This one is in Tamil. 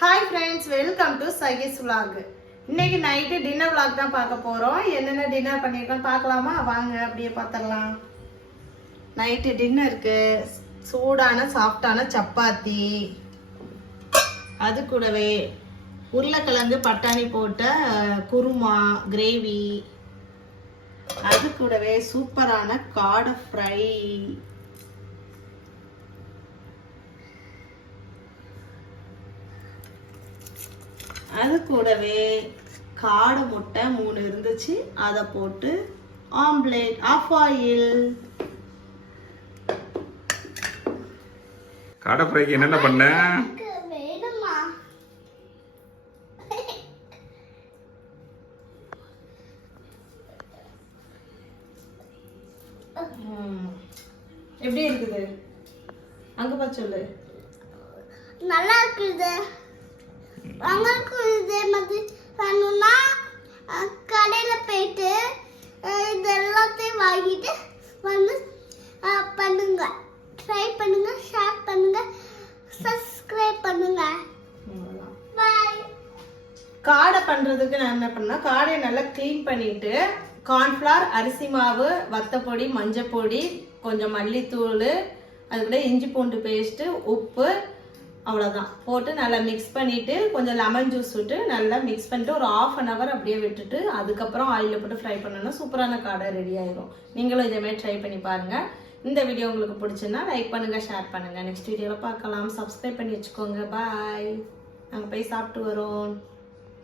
Hi friends welcome to Sakhi's vlog இன்னைக்கு நைட்டு டின்னர் விலாக் தான் பார்க்க போகிறோம் என்னென்ன டின்னர் பண்ணியிருக்கோம் பார்க்கலாமா? வாங்க அப்படியே பார்த்துடலாம். நைட்டு டின்னருக்கு சூடான சாஃப்டான சப்பாத்தி. அது கூடவே உருளைக்கிழங்கு பட்டாணி போட்ட குருமா கிரேவி அது கூடவே சூப்பரான காடை ஃப்ரை அது கூடவே காடை முட்டை மூணு இருந்துச்சு. அதை போட்டு ஆம்லேட் ஆஃப் ஆயில். காடை ஃப்ரைக்கு என்னென்ன பண்ண? எப்படி இருக்குது? அங்க பா சொல்லு. நல்லா இருக்குது. வாங்கிட்டு வந்து பண்ணுங்க. ட்ரை பண்ணுங்க ஷேர் பண்ணுங்க சப்ஸ்கிரைப் பண்ணுங்க. பாய் காடை பண்றதுக்கு நான் என்ன பண்ணேன் காடையை நல்லா க்ளீன் பண்ணிட்டு கார்ன்ஃப்ளவர் அரிசி மாவு வத்தப்பொடி மஞ்சப்பொடி கொஞ்சம் மல்லித்தூள் அது கூட இஞ்சி பூண்டு பேஸ்ட்டு உப்பு அவ்வளோதான் போட்டு நல்லா மிக்ஸ் பண்ணிவிட்டு கொஞ்சம் லெமன் ஜூஸ் விட்டு நல்லா மிக்ஸ் பண்ணிட்டு ஒரு ஆஃப் அன் ஹவர் அப்படியே விட்டுட்டு அதுக்கப்புறம் ஆயிலில் போட்டு ஃப்ரை பண்ணோன்னா சூப்பரான காடை ரெடி ஆயிரும். நீங்களும் இதேமாதிரி ட்ரை பண்ணி பாருங்கள் இந்த வீடியோ உங்களுக்கு பிடிச்சுன்னா லைக் பண்ணுங்கள் ஷேர் பண்ணுங்க. நெக்ஸ்ட் வீடியோவில் பார்க்கலாம். சப்ஸ்கிரைப் பண்ணி வச்சுக்கோங்க. பாய் நாங்கள் போய் சாப்பிட்டு வரோம்.